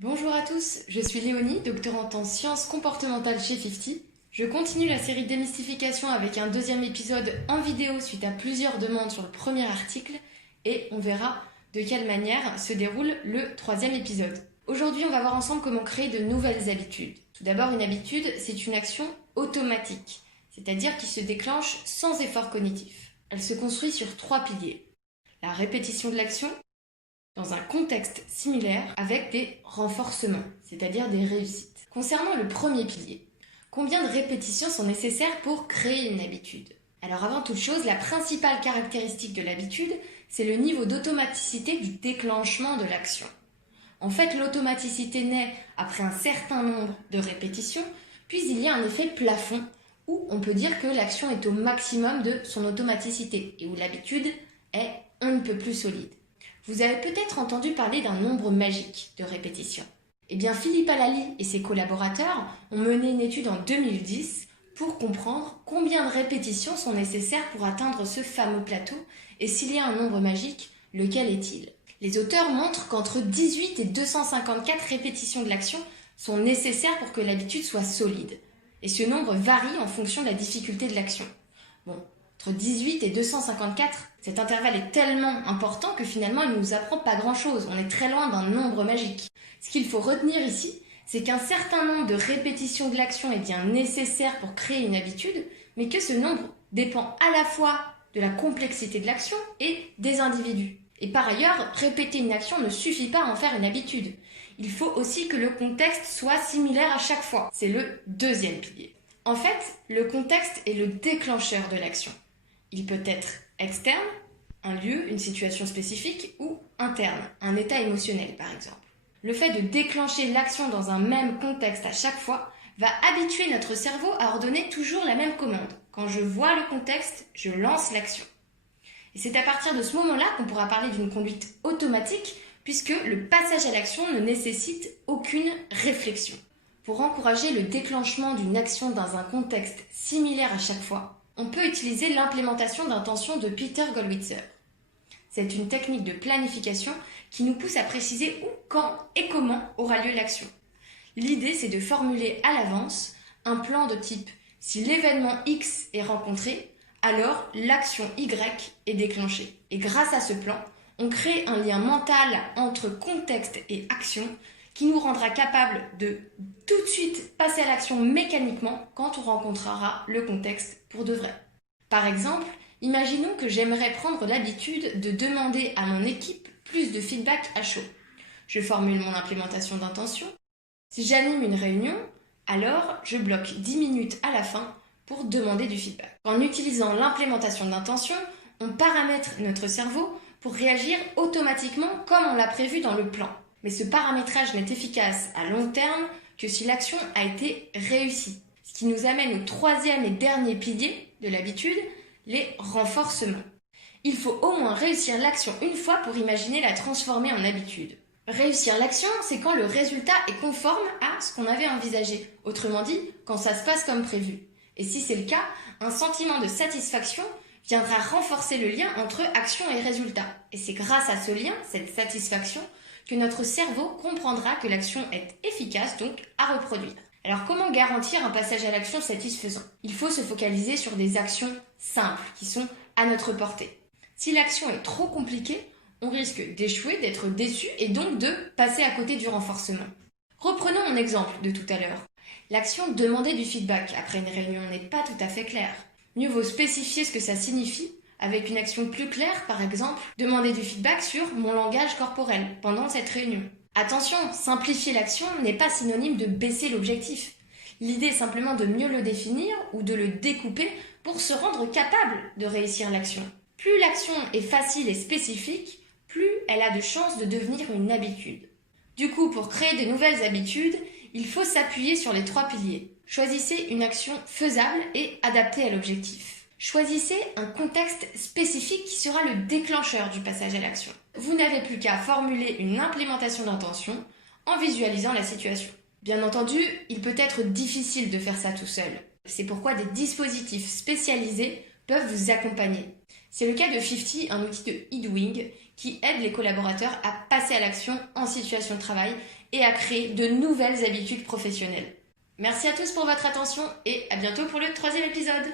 Bonjour à tous, je suis Léonie, doctorante en sciences comportementales chez 50. Je continue la série démystification avec un deuxième épisode en vidéo suite à plusieurs demandes sur le premier article et on verra de quelle manière se déroule le troisième épisode. Aujourd'hui, on va voir ensemble comment créer de nouvelles habitudes. Tout d'abord, une habitude, c'est une action automatique, c'est-à-dire qui se déclenche sans effort cognitif. Elle se construit sur 3 piliers. La répétition de l'action, dans un contexte similaire avec des renforcements, c'est-à-dire des réussites. Concernant le premier pilier, combien de répétitions sont nécessaires pour créer une habitude? Alors avant toute chose, la principale caractéristique de l'habitude, c'est le niveau d'automaticité du déclenchement de l'action. En fait, l'automaticité naît après un certain nombre de répétitions, puis il y a un effet plafond où on peut dire que l'action est au maximum de son automaticité et où l'habitude est on ne peut plus solide. Vous avez peut-être entendu parler d'un nombre magique de répétitions. Eh bien, Philippe Allali et ses collaborateurs ont mené une étude en 2010 pour comprendre combien de répétitions sont nécessaires pour atteindre ce fameux plateau et s'il y a un nombre magique, lequel est-il? Les auteurs montrent qu'entre 18 et 254 répétitions de l'action sont nécessaires pour que l'habitude soit solide. Et ce nombre varie en fonction de la difficulté de l'action. Bon, entre 18 et 254, cet intervalle est tellement important que finalement il ne nous apprend pas grand-chose. On est très loin d'un nombre magique. Ce qu'il faut retenir ici, c'est qu'un certain nombre de répétitions de l'action est bien nécessaire pour créer une habitude, mais que ce nombre dépend à la fois de la complexité de l'action et des individus. Et par ailleurs, répéter une action ne suffit pas à en faire une habitude. Il faut aussi que le contexte soit similaire à chaque fois. C'est le deuxième pilier. En fait, le contexte est le déclencheur de l'action. Il peut être externe, un lieu, une situation spécifique, ou interne, un état émotionnel par exemple. Le fait de déclencher l'action dans un même contexte à chaque fois va habituer notre cerveau à ordonner toujours la même commande. Quand je vois le contexte, je lance l'action. Et c'est à partir de ce moment-là qu'on pourra parler d'une conduite automatique, puisque le passage à l'action ne nécessite aucune réflexion. Pour encourager le déclenchement d'une action dans un contexte similaire à chaque fois, on peut utiliser l'implémentation d'intention de Peter Gollwitzer. C'est une technique de planification qui nous pousse à préciser où, quand et comment aura lieu l'action. L'idée, c'est de formuler à l'avance un plan de type « si l'événement X est rencontré, alors l'action Y est déclenchée ». Et grâce à ce plan, on crée un lien mental entre contexte et action qui nous rendra capable de tout de suite passer à l'action mécaniquement quand on rencontrera le contexte pour de vrai. Par exemple, imaginons que j'aimerais prendre l'habitude de demander à mon équipe plus de feedback à chaud. Je formule mon implémentation d'intention. Si j'anime une réunion, alors je bloque 10 minutes à la fin pour demander du feedback. En utilisant l'implémentation d'intention, on paramètre notre cerveau pour réagir automatiquement comme on l'a prévu dans le plan. Mais ce paramétrage n'est efficace à long terme que si l'action a été réussie. Ce qui nous amène au troisième et dernier pilier de l'habitude, les renforcements. Il faut au moins réussir l'action une fois pour imaginer la transformer en habitude. Réussir l'action, c'est quand le résultat est conforme à ce qu'on avait envisagé. Autrement dit, quand ça se passe comme prévu. Et si c'est le cas, un sentiment de satisfaction viendra renforcer le lien entre action et résultat. Et c'est grâce à ce lien, cette satisfaction, que notre cerveau comprendra que l'action est efficace, donc à reproduire. Alors comment garantir un passage à l'action satisfaisant? Il faut se focaliser sur des actions simples, qui sont à notre portée. Si l'action est trop compliquée, on risque d'échouer, d'être déçu et donc de passer à côté du renforcement. Reprenons mon exemple de tout à l'heure. L'action demander du feedback après une réunion n'est pas tout à fait claire. Mieux vaut spécifier ce que ça signifie avec une action plus claire, par exemple, demander du feedback sur mon langage corporel pendant cette réunion. Attention, simplifier l'action n'est pas synonyme de baisser l'objectif. L'idée est simplement de mieux le définir ou de le découper pour se rendre capable de réussir l'action. Plus l'action est facile et spécifique, plus elle a de chances de devenir une habitude. Du coup, pour créer de nouvelles habitudes, il faut s'appuyer sur les 3 piliers. Choisissez une action faisable et adaptée à l'objectif. Choisissez un contexte spécifique qui sera le déclencheur du passage à l'action. Vous n'avez plus qu'à formuler une implémentation d'intention en visualisant la situation. Bien entendu, il peut être difficile de faire ça tout seul. C'est pourquoi des dispositifs spécialisés peuvent vous accompagner. C'est le cas de 50, un outil de e-doing qui aide les collaborateurs à passer à l'action en situation de travail et à créer de nouvelles habitudes professionnelles. Merci à tous pour votre attention et à bientôt pour le 3e épisode.